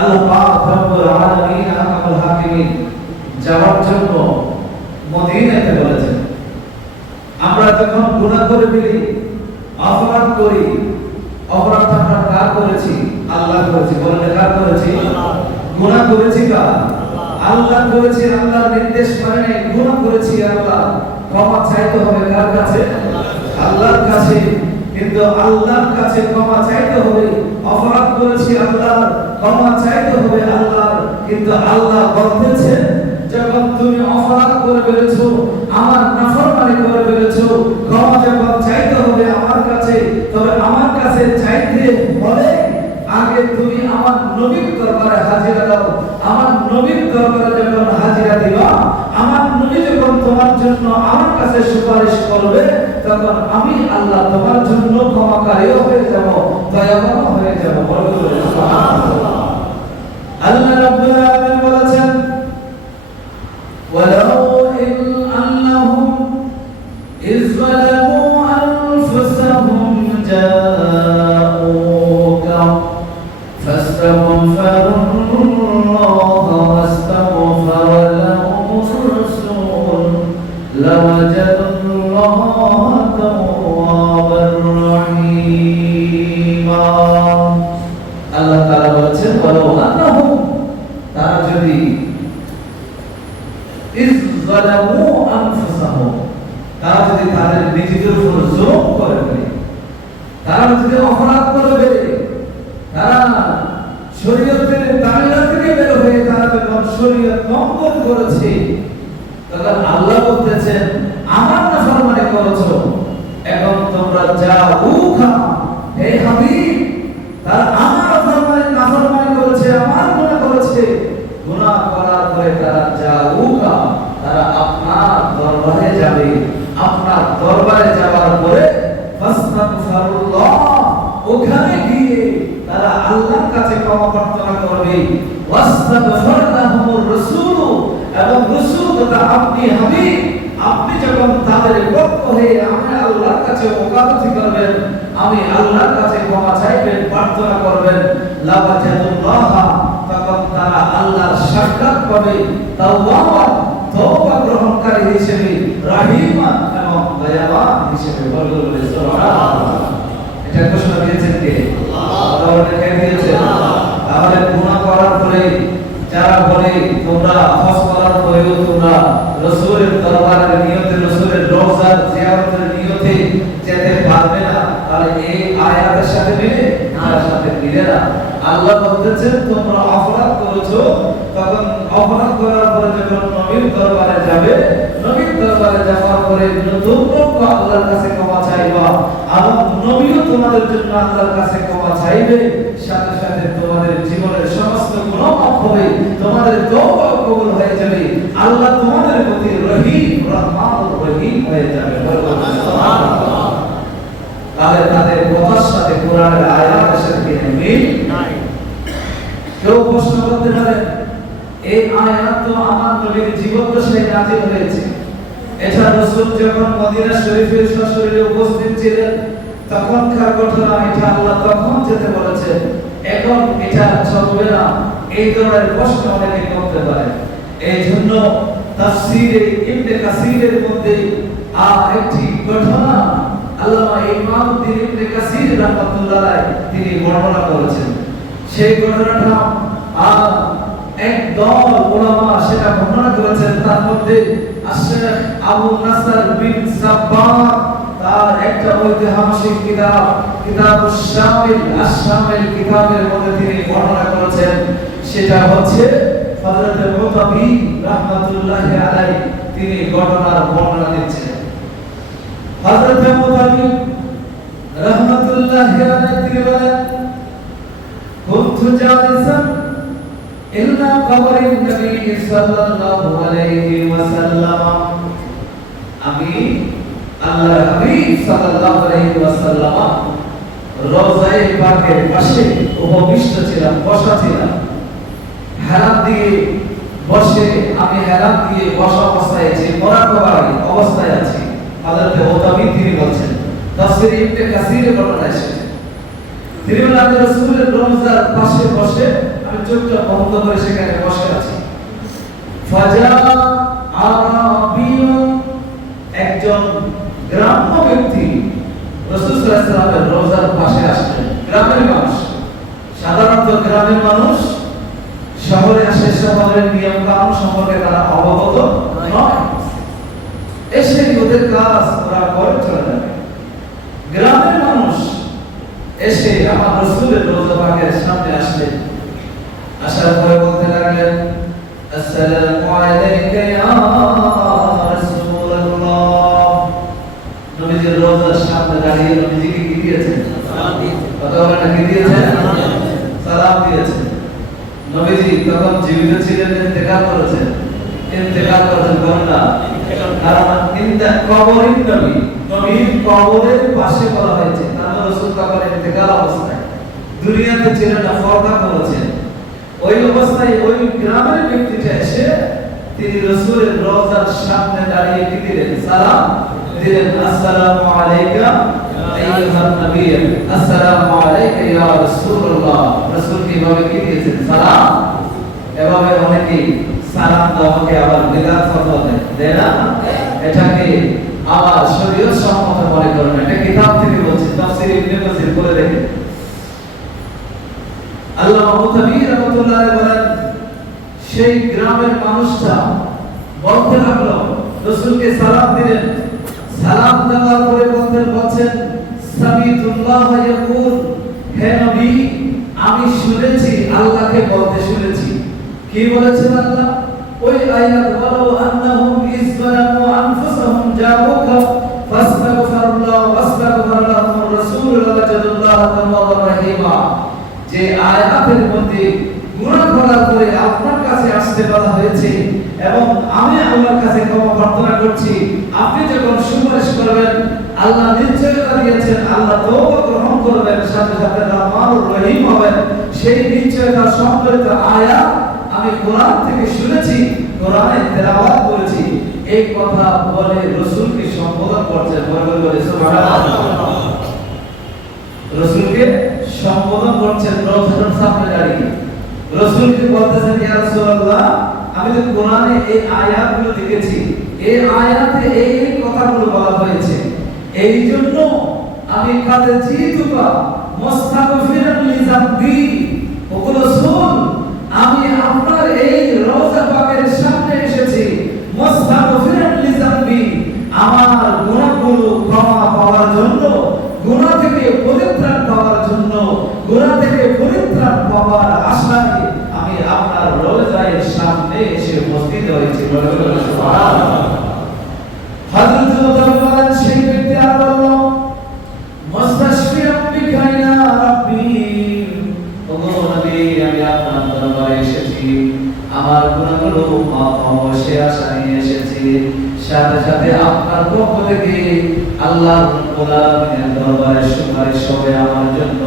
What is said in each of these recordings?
আল্লাহ পাক রব্বুল আলামিন আহকামুল হাকিমিন যাওয়ার জন্য মদিনাতে বলেছেন। আমরা যখন গুনাহ করে ফেলি, অপরাধ করি, অপরাধ আমরা কার করেছি? আল্লাহ করেছি। বলেন কার করেছি? গুনাহ করেছি কার? আল্লাহ করেছি। আল্লাহর নির্দেশ মানে গুনাহ করেছি আল্লাহ। ক্ষমা চাইতে হবে কার কাছে? আল্লাহর কাছে। কিন্তু আল্লাহর কাছে ক্ষমা চাইতে হবে। অপরাধ করেছি আল্লাহ, ক্ষমা চাইতে হবে আল্লাহ। কিন্তু আল্লাহ বলতেছেন যখন তুমি অপরাধ করে ফেলেছো, আমার নাফরমানি করে ফেলেছো, ক্ষমা যখন চাইতে হবে আমার কাছে, তবে আমার কাছে চাইতে হলে আগে তুমি আমার নবীর দরবারে হাজিরা দাও। আমার নবীর দরবারে যখন হাজিরা দিবা, আমার নবী যখন তোমার জন্য আমার কাছে সুপারিশ করবে, তখন আমি আল্লাহ তোমার জন্য ক্ষমাকারীও হয়ে যাব, দয়াবানও হয়ে যাব। সুবহানাল্লাহ। আল্লাহ রাব্বুল আলামিন বলেছেন ওয়ালাউ ইন আন্নাহুম ইয যালামু আনফুসাহুম জাউকা ফাস্তাগফিরুল্লাহ ওয়াস্তাগফারা লাহুমুর রাসূল লাওয়াজাদুল্লাহ তাওয়াবার রহিম। আল্লাহ তাআলা বলেছেন ওয়ালাউ আন্নাহুম, তারা যদি ইয যালামু আনফুসাহুম, তারা যদি তাদের নিজেদের উপর জুলুম করে ফেলে, তারা যদি অপরাধ করে ফেলে, তারা শরীয়তের দায়রা থেকে বের হয়ে তারা যখন শরীয়ত লঙ্ঘন করেছে, তখন আল্লাহ বলতেছেন আমার নাফরমানি করেছো, এখন তোমরা যাউকা। হে হাবিব, তারা আমার নাফরমানি করেছে, আমার গুনাহ করেছে। গুনাহ করার পরে তারা যাউকা, তারা আপনার দরবারে যাবে। আপনার দরবারে যাওয়ার পরে ফাস্তাগফিরুল্লাহ, ওখানে গিয়ে তারা আল্লাহর কাছে ক্ষমা প্রার্থনা করবে। ওয়াস্তাগফার লাহুমুর রাসূল, এবং রাসূল তথা আপনি হাবিব, আপনি যখন তাদের পক্ষ হয়ে আমি আল্লাহর কাছে ওকালতি করবেন, আমি আল্লাহর কাছে ক্ষমা চাইবেন, প্রার্থনা করবেন, লাওয়াজাদুল্লাহ, তখন তারা আল্লাহর সাক্ষাৎ পাবে, তাওয়াবান, তওবা গ্রহণকারী হিসেবে, রহিমান এবং দয়াবান হিসেবে। বলুন সুবহানাল্লাহ। এটা ঘোষণা দিয়েছেন কে? আল্লাহ। কে দিয়েছেন? তাহলে গুনাহ করার পরে যারা বলে তোমরা হজ করার পরেও তোমরা রাসূলের দরবারের নিয়তে, রাসূলের রওজার জিয়ারতের নিয়তে যেতে পারবে না, তাহলে এই আয়াতের সাথে মিলে না? সাথে মিলে না। আল্লাহ বলতেছেন তোমরা অপরাধ করেছো, তখন অপরাধ করার পরে যখন নবীর দরবারে যাবে, নবীর দরবারে যাওয়ার পরে তোমরা আল্লাহর কাছে ক্ষমা চাইবা, আর নবীও তোমাদের জন্য আল্লাহর কাছে ক্ষমা চাইবে। সাথে সাথে তোমাদের জীবনের সমস্ত গুনাহ মাফ হবে, তোমাদের তওবা কবুল হয়ে যাবে, আল্লাহ তোমাদের প্রতি রহিম, রহমানুর রহিম হয়ে যাবে। সুবহানাল্লাহ। তাহলে তাদের কথার সাথে কোরআনের আয়াতের সাথে কি মিল নাই? কেউ প্রশ্ন করতে পারে এই আয়াত তো আমার নবীর জীবন দশায় নাযিল হয়েছে, এটা রাসূল যখন মদিনা শরীফে সশরীরে উপস্থিত ছিলেন তখনকার ঘটনা, এটা আল্লাহ তখন যেতে বলেছেন, এখন এটা চলবে না। এই ধরনের প্রশ্ন অনেকে করতে পারে। এই জন্য তাফসীরে ইবনে কাসীরের মধ্যে একটি ঘটনা আল্লামা ইমামউদ্দিন ইবনে কাসীর রাহমাতুল্লাহ আলাইহি তিনি বর্ণনা করেছেন। সেই ঘটনাটা এক দল উলামা সেটা বর্ণনা করেছেন। তার মধ্যে আশেখ আবু নাসর বিন সাব্বাহ তার একটা ঐতিহাসিক কিতাব, কিতাবুশ শামিল, আশ-শামিল কিতাবের মধ্যে তিনি বর্ণনা করেছেন। সেটা হচ্ছে হযরত মুতাবি রাহমাতুল্লাহি আলাইহি তিনি ঘটনার বর্ণনা দিচ্ছেন। হযরত মুতাবি রাহমাতুল্লাহি আলাইহি তিনি বলেন, কুনতু জালিসান ইল্লা কবরিন নবী সাল্লাল্লাহু আলাইহি ওয়াসাল্লাম, আমি আল্লাহর হাবিব সাল্লাল্লাহু আলাইহি ওয়াসাল্লাম রওজায়ে পাকের পাশে উপবিষ্ট ছিলাম, বসা ছিলাম। হেলান দিয়ে বসে, আমি হেলান দিয়ে বসা অবস্থায় আছি, মোরাকাবায় অবস্থায় আছি। হযরত মুতাবি তিনি বলছেন, তাফসীর ইবনে কাসীরে ঘটনা এসেছে। তিনি বলেন রাসূলের রওজার পাশে বসে আমি চোখটা বন্ধ করে সেখানে বসে আছি। ফাজা আরাবিয়ুন, একজন গ্রাম্য ব্যক্তি রাসূল সাল্লাল্লাহু আলাইহি ওয়াসাল্লামের রওজার পাশে আসলেন। গ্রামের মানুষ, সাধারণত গ্রামের মানুষ শহরে আসে শহরের নিয়ম কানুন সম্পর্কে তারা অবগত নয়, এসে ওদের কাজ ওরা করে চলে যাবে। গ্রামের মানুষ এসে আমার রাসূলের রওজা পাকের সামনে আসলেন। আসার পরে বলতে লাগলেন, আসসালামু আলাইকা ইয়া রাসূলুল্লাহ। নবীজির রওজার সামনে দাঁড়িয়ে নবীজিকে কি দিয়েছেন? সালাম দিয়েছেন। কথা বলেন না, কি দিয়েছেন? সালাম দিয়েছেন। নবীজি তখন জীবিত ছিলেন, ইন্তেকাল করেছেন। ইন্তেকাল করেছেন কোনটা? কারণ ইনদা কবরিন নবী, নবীর কবরের পাশে বলা হয়েছে। তার রাসূল তখন ইন্তেকাল অবস্থায় দুনিয়াতে ছিলেন না, ফরদা করেছেন। ওই অবস্থায় ওই গ্রামের ব্যক্তিটা এসে তিনি রাসূলের রওজার সামনে দাঁড়িয়ে কি দিলেন? সালাম দিলেন। আসসালামু আলাইকা আইয়ুহান নবী, আসসালামু আলাইকা ইয়া রাসূলুল্লাহ। রাসূল কিভাবে কি দিয়েছেন? সালাম। এভাবে অনেকে সালাম দেওয়াকে আবার বিদআত ফতোয়া দেয় না, এটাকে আবার শরীয়ত সম্মত মনে করেন। এটা কিতাব থেকে বলছি, তাফসীর ইবনে কাসির বলে দেখেন। আল্লামা মুতাবির রাহমাতুল্লাহ আলাইহি বলেন, সেই গ্রামের মানুষটা বলতে লাগলো, রাসূলকে সালাম দিলেন। সালাম দেওয়ার পরে বলছেন, সামিতুল্লাহ ইয়াকুল, হে নবী আমি শুনেছি, আল্লাহকে বলতে শুনেছি। কি বলেছেন আল্লাহ? ওই আয়াত, ওয়ালাউ আন্নাহুম ইযলামু আনফুসাহুম জাউকা ফাস্তাগফিরুল্লাহ ওয়াস্তাগফার লাহুমুর রাসূল লাওয়াজাদুল্লাহ তাওয়াবার রাহিমা। যে আয়াতের মধ্যে গুনাহ করার পরে আপনার কাছে আসতে বলা হয়েছে এবং আমি আল্লাহর কাছে ক্ষমা প্রার্থনা করছি, আপনি যখন সুপারিশ করবেন আল্লাহ নিশ্চয়তা দিয়েছেন আল্লাহ তওবা গ্রহণ করবেন, সাথে সাথে রহমানুর রহিম হবেন। সেই নিশ্চয়তা সম্পর্কিত আয়াত আমি কোরআন থেকে শুনেছি, কোরআনে তেলাওয়াত করেছি। এই কথা বলে রাসূলকে সম্বোধন করছেন। বলে সুবহানাল্লাহ। রাসূলকে সম্বোধন করছেন রওজার সামনে দাঁড়িয়ে। রাসূলকে বলতেছেন, ইয়া রাসূলুল্লাহ আমি তো কোরআনে এই আয়াতগুলো দেখেছি, এই আয়াতে এই কথাগুলো বলা হয়েছে, এই জন্য আমি কাদের জিতুকা মুস্তাগফিরান লিযামবি। ও রাসূল আমি আপনার এই রওজা পাকের সামনে এসেছি মুস্তাগফিরান লিযামবি, আমার গুনাহগুলো ক্ষমা পাওয়ার জন্য, গুনাহ থেকে পরিত্রাণ পাওয়ার জন্য, গুনাহ থেকে পরিত্রাণ পাওয়ার আশায় আমি আপনার রওজার সামনে এসে উপস্থিত হয়েছি। সুবহানাল্লাহ। হযরত মুতাওয়াল্লিদ সেই ব্যক্তি আর বলল, মুস্তাশফিয়ান বিকা ইয়া রাব্বি, ও নবী আমি আপনার দরবারে এসেছি, আমার গুনাহগুলো মাফ হওয়ার সে আশা নিয়ে এসেছি, সাথে সাথে আপনার পক্ষ থেকে আল্লাহ রাব্বুল আলামিনের দরবারে সুপারিশ হবে আমার জন্য,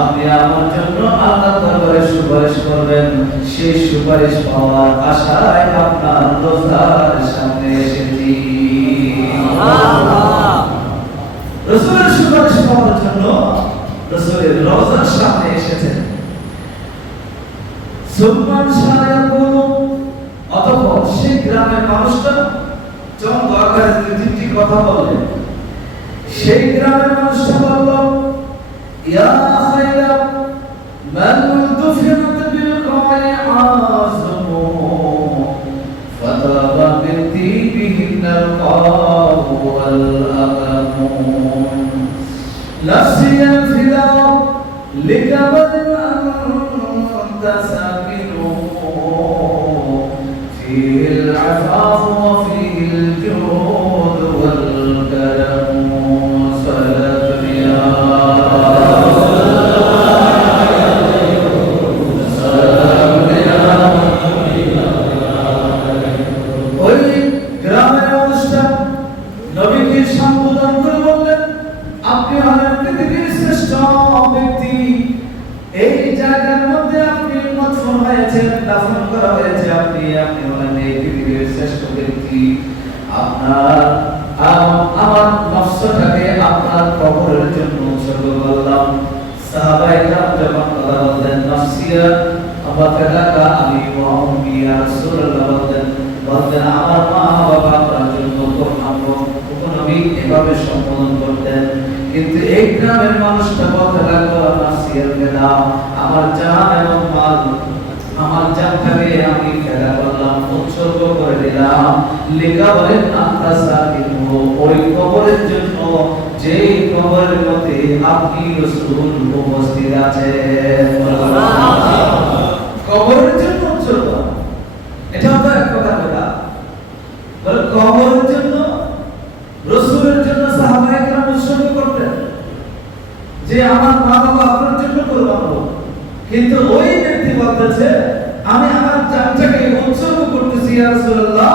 আপনি আমার জন্য আল্লাহর দরবারে সুপারিশ করবেন। সেই সুপারিশ পাওয়ার আশায় আপনার রওজার সামনে এসেছি। সুবহানাল্লাহ। রাসূলের সুপারিশ পাওয়ার জন্য রাসূলের রওজার সামনে এসেছেন। সুবহান শায়াকুলু, অতঃপর সেই গ্রামের মানুষটা যখন দরকারে তিনটি কথা বললেন, সেই গ্রামের মানুষটা বলল, ইয়া খায়রা মান দুফিরাত বিল কওয়াই আযমু ফাতাবা বিতিবিহিনাল কাউ ওয়াল আকামু নাফসিয়াল ফিদা লিকাবাল আনতা সাকিনু ফিল আফাফ ওয়া ফিল জুদ ওয়াল কারাম সালাতু ইয়া দাফন করা হয়েছে, আপনি হলেন এই পৃথিবীর শ্রেষ্ঠ ব্যক্তি। আপনার আমার নফসটাকে আপনার কবরের জন্য উৎসর্গ করলাম। সাহাবায়ে কেরাম যখন কথা বলতেন, নাফসিয়া আবা ফাদাকা আবি ওয়া উম্মি ইয়া রাসূলুল্লাহ বলতেন আমার মা বাবা আপনার জন্য করব নবী এভাবে সম্বোধন করতেন। কিন্তু এই গ্রামের মানুষটা বলতে লাগলো নাসিয়ার ফেদা, আমার জান এবং মাল, আমার জানটাকে আমি ফেদা করলাম, উৎসর্গ করে দিলাম। লেখা বলেন আন্তাসা কিন্তু ওই কবরের জন্য যে কবরের মধ্যে আপনি রাসূল উপস্থিত আছেন। কবরের জন্য উৎসর্গ, এটা তো এক কথা বলা বলে কবরের জন্য রাসূলের জন্য সাহাবায়ে কেরাম উৎসর্গ করতেন যে আমার মা বাবা আপনার জন্য করব। কিন্তু ওই ব্যক্তি বলতেছে আমি আমার জানটাকে উৎসর্গ করতেছি ইয়া রাসূলুল্লাহ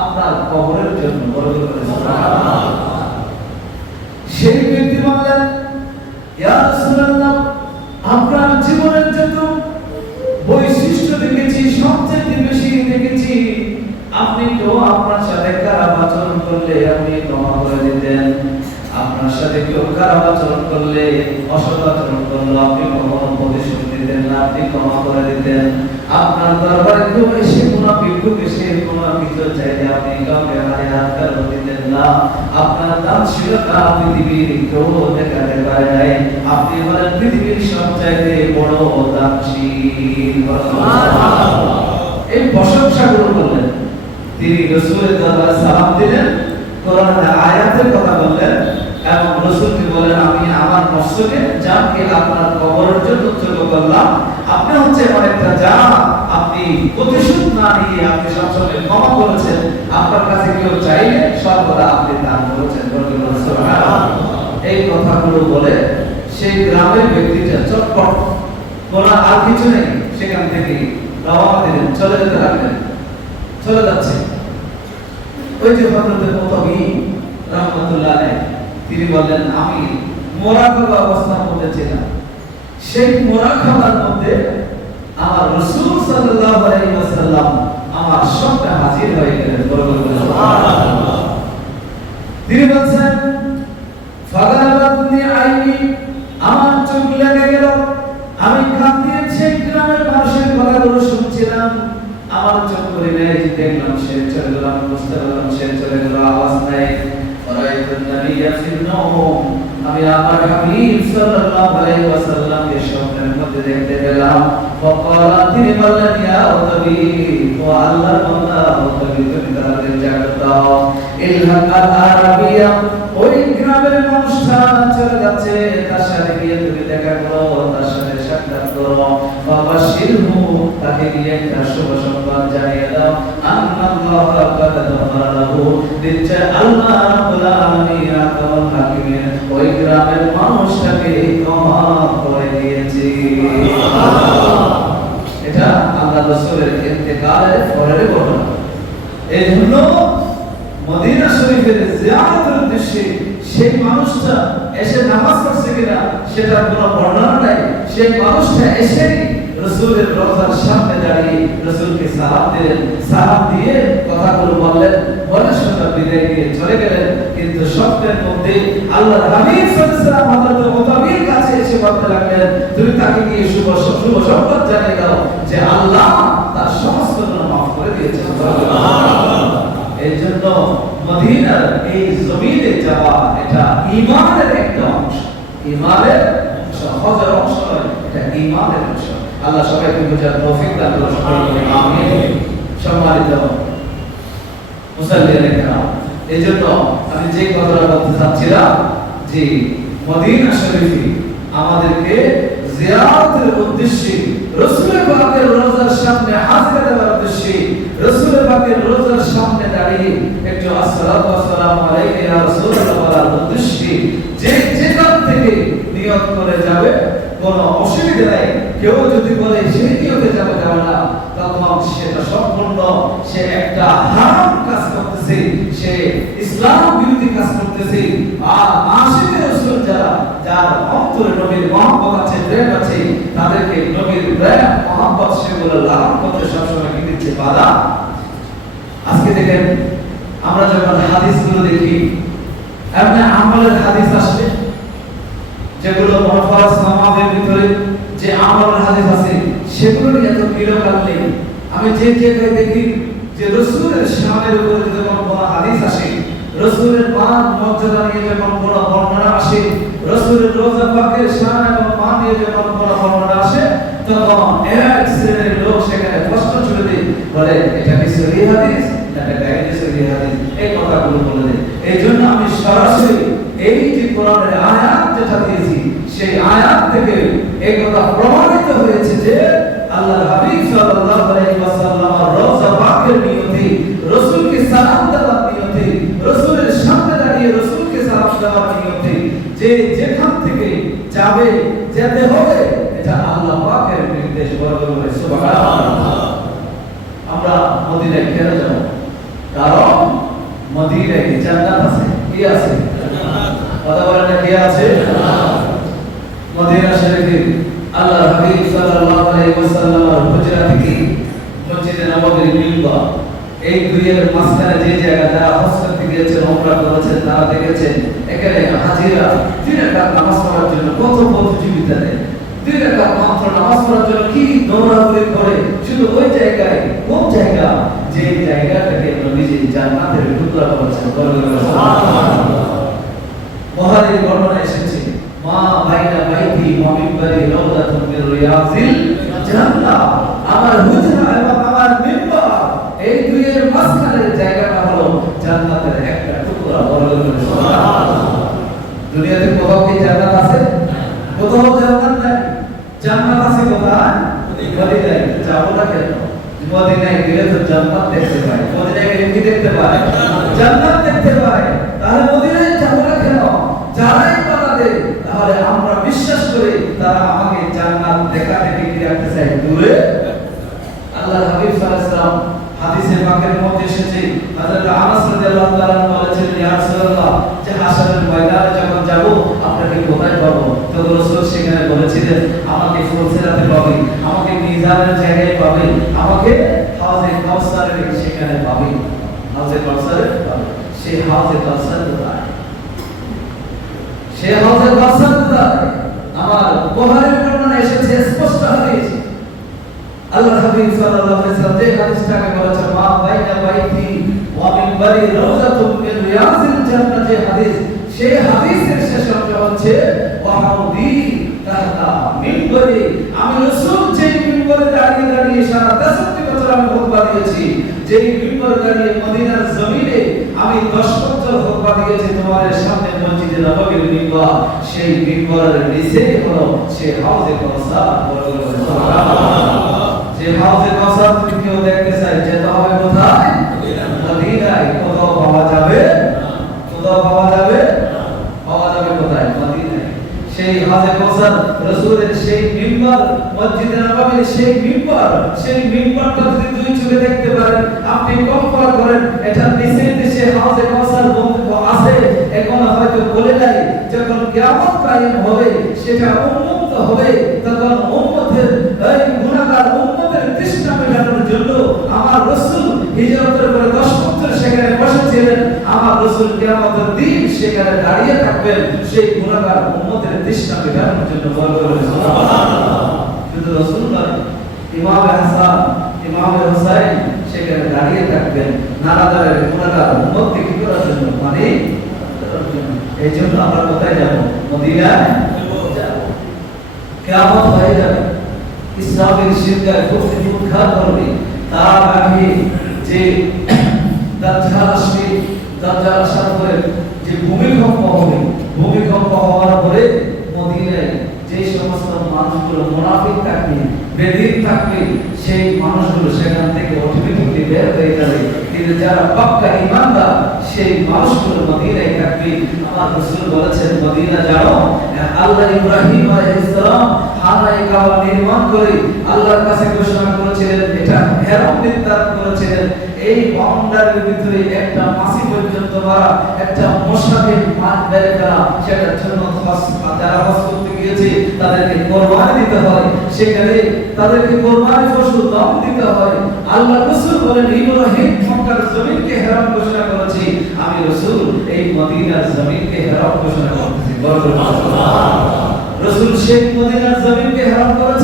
আপনার কবরের জন্য। সুবহানাল্লাহ। সেই ব্যক্তি বললেন ইয়া রাসূলুল্লাহ আপনার জীবনের যত বৈশিষ্ট্য দেখেছি সবচেয়ে বেশি দেখেছি আপনি তো আপনার সাথে খারাপ আচরণ করলে আপনি ক্ষমা করে দিতেন, আপনার সাথে কেউ খারাপ আচরণ করলে অসৎ আচরণ করলে আপনি কখনো প্রতিশোধ দিতেন না, আপনি ক্ষমা করে দিতেন। আপনার দরবারে কেউ এসে কোনো ভিক্ষুক এসে কোনো কিছু চাইলে আপনি কাউকে হাত কারো দিতেন না। আপনার দানশীলতা পৃথিবীর কেউ দেখাতে পারে নাই, আপনি হলেন পৃথিবীর সবচাইতে বড় দানশীল। এই প্রশংসাগুলো করলেন। তিনি রাসূলের দরবারে সালাম দিলেন, কোরআনের আয়াতের কথা বললেন এবং রাসূলকে বলেন আমি আমার মস্তকে জানকে আপনার কবরের জন্য উৎসর্গ করলাম। আপনি হচ্ছে এমন একটা জান, আপনি প্রতিশোধ না নিয়ে আপনি সবসময় ক্ষমা করেছেন, আপনার কাছে কেউ চাইলে সর্বদা আপনি দান করেছেন। সুবহানাল্লাহ। এই কথাগুলো বলে সেই গ্রামের ব্যক্তিটা চটপট কোনো আর কিছু নেই সেখান থেকে রওনা দিলেন, চলে যেতে লাগলেন। চলে যাচ্ছে ওই যে হযরত মুতাবি রাহমাতুল্লাহ আলাইহি তিনি বললেন আমি মুরাকাবা অবস্থার মধ্যে ছিলাম, সেই মুরাকাবার মধ্যে আমার রাসূল সাল্লাল্লাহু আলাইহি ওয়াসাল্লাম আমার সামনে হাজির হয়ে গেলেন। সুবহানাল্লাহ। তিনি বলছেন ফাগালাতনি আইনি, আমার চোখ লেগে গেল, আমি কাঁদিয়ে সেই গ্রামের মানুষের কথাগুলো শুনছিলাম, আমার চোখ করে নেই, দেখলাম সে চলে গেল, বুঝতে পারলাম সে চলে গেল, আওয়াজ নাই। ফরাইতুন নবিয়্যা ফিন নওম, আমি আমার হাবিব সাল্লাল্লাহু আলাইহি ওয়াসাল্লামকে স্বপ্নের মধ্যে দেখতে পেলাম। ফাকালা, তিনি বললেন ইয়া উতাবি, ও আল্লাহর বান্দা উতাবি তুমি তাড়াতাড়ি জাগ্রত হও। ইলহাকাল আরাবিয়া, ওই গ্রামের মানুষটা চলে যাচ্ছে, তার সাথে গিয়ে তুমি দেখা করো, তার সাথে সাক্ষাৎ করো। ফাবাশিরহু, তাকে গিয়ে একটা শুভ সংবাদ জানিয়ে দাও। আন্নাল্লাহা কাদ গাফারা লাহু, নিশ্চয় আল্লাহ রাব্বুল আলামিন আরহামুর হাকিমিন ওই গ্রামের মানুষটাকে ক্ষমা করে দিয়েছে। এটা আল্লাহ রাসূলের ইন্তেকালের পরের ঘটনা। এই জন্য মদিনা শরীফের জিয়ারতের উদ্দেশ্যে সেই মানুষটা এসে নামাজ পড়ছে কিনা সেটার কোনো বর্ণনা নাই। সেই মানুষটা এসে রাসূলের রওজার সামনে দাঁড়িয়ে রাসূলকে সালাম দিলেন, সালাম দিয়ে কথাগুলো বললেন, বলে শুনে বিদায় দিয়ে চলে গেলেন। কিন্তু স্বপ্নের মধ্যে আল্লাহর হাবিব সাল্লাল্লাহু আলাইহি ওয়াসাল্লাম মুতাবির কাছে এসে বলতে লাগলেন তুমি তাকে গিয়ে শুভ সংবাদ জানিয়ে দাও যে আল্লাহ তার সমস্ত গুনাহ মাফ করে দিয়েছেন। সুবহানাল্লাহ। এই জন্য মদিনার এই জমিনে যাওয়া এটা ঈমানের একটা অংশ, ঈমানের সহজের অংশ নয়, এটা ঈমানের অংশ। আল্লাহ সবাইকে বুঝার তৌফিক দান করুন। আমিন। সম্মানিত মুসল্লিয়ানে কেরাম, এই জন্য আমি যে কথাটা বলতে চাচ্ছিলাম যে মদিনা শরীফে আমাদেরকে জিয়ারতের উদ্দেশ্যে রাসূলের পাকের রওজার সামনে হাজিরা দেওয়ার উদ্দেশ্যে রাসূলের পাকের রওজার সামনে দাঁড়িয়ে একটু আসসালাতু ওয়াসসালামু আলাইকা ইয়া রাসূলুল্লাহ বলার উদ্দেশ্যে যে যেখান থেকে নিয়ত করে যাবে কোনো অসুবিধা নাই। কেউ যদি বলে সেই নিয়তে যাবে না, তখন সেটা সম্পূর্ণ সে একটা হারাম কাজ করতেছে, সে ইসলাম বিরোধী কাজ করতেছে। আর আশিকে রাসূল যারা, যার অন্তরে নবীর মহব্বত আছে, প্রেম আছে, তাদেরকে নবীর প্রেম মহব্বত সেগুলো লালন করতে সবসময় কি দিচ্ছে বাধা। আজকে দেখেন আমরা যখন হাদিসগুলো দেখি, এমনি আমলের হাদিস আসবে যেগুলো মুহফাজ নামাজের ভিতরে যে আমল হাদিস আছে সেগুলো নিয়ে এত বিরকাল নেই। আমি যে জায়গায় দেখি যে রাসূলের শানের উপরে যখন কোনো হাদিস আসে, রাসূলের মান মর্যাদা নিয়ে যখন কোনো বর্ণনা আসে, রাসূলের রওজা পাকের শান এবং মান নিয়ে যখন কোনো বর্ণনা আসে, তখন এক শ্রেণীর লোক সেখানে প্রশ্ন ছুড়ে দেয়, বলে এটা কি সহিহ হাদিস না এটা গায়রে সহিহ হাদিস, এই কথাগুলো বলে দেয়। এই জন্য আমি সরাসরি এই যে কোরআনের আয়াত যেটা দিয়েছি সেই আয়াত থেকে এই কথা প্রমাণিত হয়েছে যে আল্লাহর হাবিব সাল্লাল্লাহু আলাইহি ওয়াসাল্লাম রওজা পাকের নিয়তে, রাসূলকে সালাম দেওয়ার নিয়তে, রাসূলের সামনে দাঁড়িয়ে রাসূলকে সালাম দেওয়ার নিয়তে যে যেখান থেকে যাবে যেতে হবে এটা আল্লাহ পাকের নির্দেশ। বলে সুবহানাল্লাহ। আমরা মদিনায় কেন যাব? কারণ মদিনায় জান্নাত আছে। কি আছে? কথা বলেন কি আছে? মদিনা শরীফে আল্লাহর হাবিব সাল্লাল্লাহু আলাইহি ওয়াসাল্লামের হুজরা থেকে মসজিদে নববীর মিম্বার, এই দুইয়ের মাঝখানে যে জায়গা যারা হজ করতে গিয়েছেন, উমরা করেছেন, তারা দেখেছেন এখানে হাজিরা 2 রাকাত নামাজ পড়ার জন্য কত প্রতিযোগিতা দেয়। 2 রাকাত মাত্র নামাজ পড়ার জন্য কি দৌড়াদৌড়ি করে। শুধু ওই জায়গায়, কোন জায়গা? যে জায়গাটাকে নবীজি জান্নাতের টুকরা করেছেন। বুখারীর বর্ণনা এসেছে, মা বাইনা বাইতি ওয়া মিম্বারি রাউদাতুন মির রিয়াজিল জান্নাহ। আমার হুজরা এবং আমার মিম্বার এই দুইয়ের মাঝখানের জায়গাটা হলো জান্নাতের একটা টুকরা। সুবহানাল্লাহ। দুনিয়াতে কোথাও কি জান্নাত আছে? কোথাও জান্নাত নাই। জান্নাত আছে কোথায়? মদিনায়। যাবো না কেন? মদিনায় গেলে তো জান্নাত দেখতে পাই। মদিনায় গেলে কি দেখতে পাই? জান্নাত দেখতে পাই। তাহলে মদিনায় যাবো না কেন? যারাই বাধা দেয় তাহলে আমরা বিশ্বাস করি তারা আমাকে জান্নাত দেখা থেকে কি রাখতে চায়? দূরে। আল্লাহর হাবিব সাল্লাল্লাহু আলাইহি ওয়াসাল্লাম হাদিসে পাকের মধ্যে এসেছে, হযরত আনাস রাদিয়াল্লাহু তাআলা বলেছেন, ইয়া রাসূলুল্লাহ, যে হাশরের ময়দানে যখন যাব আপনাকে কোথায় পাবো? তখন রাসূল সেখানে বলেছিলেন, আমাকে ফুলসিরাতে পাবে, আমাকে মিজানের জায়গায় পাবে, আমাকে হাউজে কাউসারের সেখানে পাবে। হাউজে কাউসারে পাবে। সেই হাউজে কাউসার কোথায়? সেই হাউজে কাউসার কোথায়? আমার বুখারীর বর্ণনা এসেছে স্পষ্ট হাদিস। আল্লাহর হাবিব সাল্লাল্লাহু আলাইহি ওয়াসাল্লাম যে হাদিসটাকে বলেছেন, মা বাইনা বাইতি ওয়া মিম্বারি রাউযাতুন মিন রিয়াজিল জান্নাহ, যে হাদিস, সেই হাদিসের শেষ অংশ হচ্ছে ওয়া হাউদি তাহতা মিম্বারি। আমি রাসূল যে মিম্বারে দাঁড়িয়ে দাঁড়িয়ে সারা 63 বছর আমি খুতবা দিয়েছি, যে মিম্বারে দাঁড়িয়ে মদিনার জমিনে আমি 10 বছর খুতবা দিয়েছি তোমাদের সামনে মসজিদে নববীর মিম্বার, সেই মিম্বারের নিচেই হলো সেই হাউজে কাউসার। সুবহানাল্লাহ। যে হাউজে কাউসার তুমি কেউ দেখতে চাই, যেতে হবে কোথায়? মদিনায়। কোথাও পাওয়া যাবে? কোথাও পাওয়া যাবে? পাওয়া যাবে কোথায়? মদিনায়। সেই হাউজে কাউসার, রাসূলের সেই মিম্বার, মসজিদে নববীর সেই মিম্বার, সেই মিম্বারটা যদি দুই চোখে দেখতে পারেন, আপনি কল্পনা করেন এটার নিচে দেশে হাউজে কাউসার বক্তব্য আছে, এখন হয়তো বলে নাই, যখন কিয়ামত কায়েম হবে, সেটা উন্মুক্ত হবে, তখন উম্মতের এই গুনাহগার উম্মতের তৃষ্ণা মেটানোর জন্য আমার রাসূল হিজরতের পরে 10 বছর সেখানে বসেছিলেন। আমার রাসূল কিয়ামতের দিন সেখানে দাঁড়িয়ে থাকবেন সেই গুনাহগার উম্মতের তৃষ্ণা মেটানোর জন্য। সুবহানাল্লাহ। শুধু রাসূল নয়, ইমাম হাসান, ইমাম হুসাইন সেখানে দাঁড়িয়ে থাকবেন নারাদারের গুনাহগার উম্মতকে কি করার জন্য? মানে এই জন্য আমরা কোথায় যাব? মদিনায় যাব। কিয়ামত হয়ে যাবে, ইসরাফিল সিরকায় ফুৎকার করবে, তার আগে যে দাজ্জাল আসবে, দাজ্জাল আসার পরে যে ভূমিকম্প হবে, ভূমিকম্প হওয়ার পরে মদিনায় যে সমস্ত মানুষগুলো মুনাফিক থাকবে, বেদিন থাকবে, সেই মানুষগুলো সেখান থেকে অটোমেটিকলি বের হয়ে যাবে। কিন্তু যারা পাক্কা ঈমানদার সেই মানুষগুলো মদিনায় থাকবে। আমার রাসূল বলেছেন, মদিনা যাও, আল্লাহ ইব্রাহিম আলাইহিস সালাম হারায়ে কাবা নির্মাণ করে আল্লাহর কাছে ঘোষণা করেছিলেন, এটা হেরাম নির্ধারণ করেছিলেন, এই বাউন্ডারির ভিতরে একটা মাছি পর্যন্ত মারা, একটা মশাকে মার বের করা, সেটার জন্য যারা হজ করতে গিয়েছে তাদেরকে কোরবানি দিতে হয়, সেখানে তাদেরকে কোরবানি পশু দাম দিতে হয়। আল্লাহ রাসূল বলেন, ইব্রাহিম মক্কার জমিনকে হেরাম ঘোষণা করেছে, আমি রাসূল এই মদিনার জমিনকে হেরাম ঘোষণা করতেছি। সুবহানাল্লাহ। রাসূল সেই মদিনার জমিনকে হেরাম করেছে।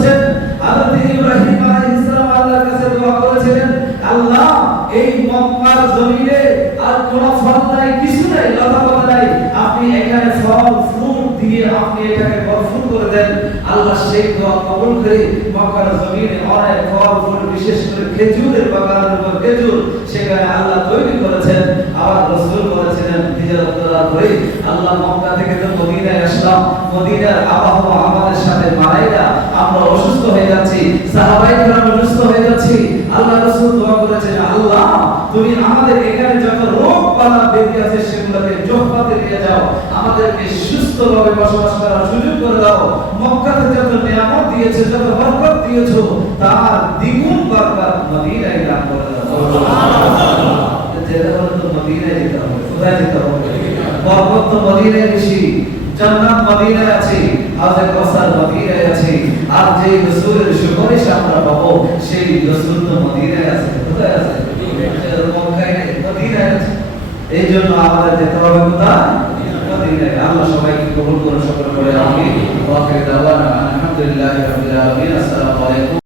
আল্লাহ সেই দোয়া কবুল করে মক্কার জমিনে অনেক ফল ফুল বিশেষ করে খেজুরের বাগানের উপর খেজুর সেখানে আল্লাহ তৈরি করেছেন। আবার রাসূল বলেছিলেন হিজরত করার পরে আল্লাহ মক্কা থেকে তো মদিনায় আসলাম, মদিনার আবহাওয়া আমাদের সাথে মানায় না, আমরা অসুস্থ হয়ে যাচ্ছি, সাহাবায়ে কেরাম অসুস্থ হয়ে যাচ্ছি। আল্লাহ রাসূল দোয়া করেছেন, আল্লাহ তুমি আমাদের এখানে যত রোগ বালা ব্যাধি আছে সেগুলোকে জোহরাতে নিয়ে যাও, আমাদেরকে সুস্থভাবে বসবাস করার সুযোগ করে দাও। মক্কাতে যত নিয়ামত দিয়েছো, যত বরকত দিয়েছো, তার দ্বিগুণ বরকত মদিনায় দান করে দাও। সুবহানাল্লাহ। যেটা হলো তো মদিনায় যেতে হবে, কোথায় যেতে হবে? বরকত তো মদিনায় বেশি, জান্নাত মদিনায় আছে, হাউজে কাউসার মদিনায় আছে, আর যে রাসূলের সুপারিশ আমরা পাবো সেই রাসূল তো মদিনায় আছে। কোথায় আছে? মক্কায় নেই, মদিনায় আছে। এই জন্য আমাদের যেতে হবে কোথায়? মদিনায়। আল্লাহ সবাইকে কবুল করুন। সকল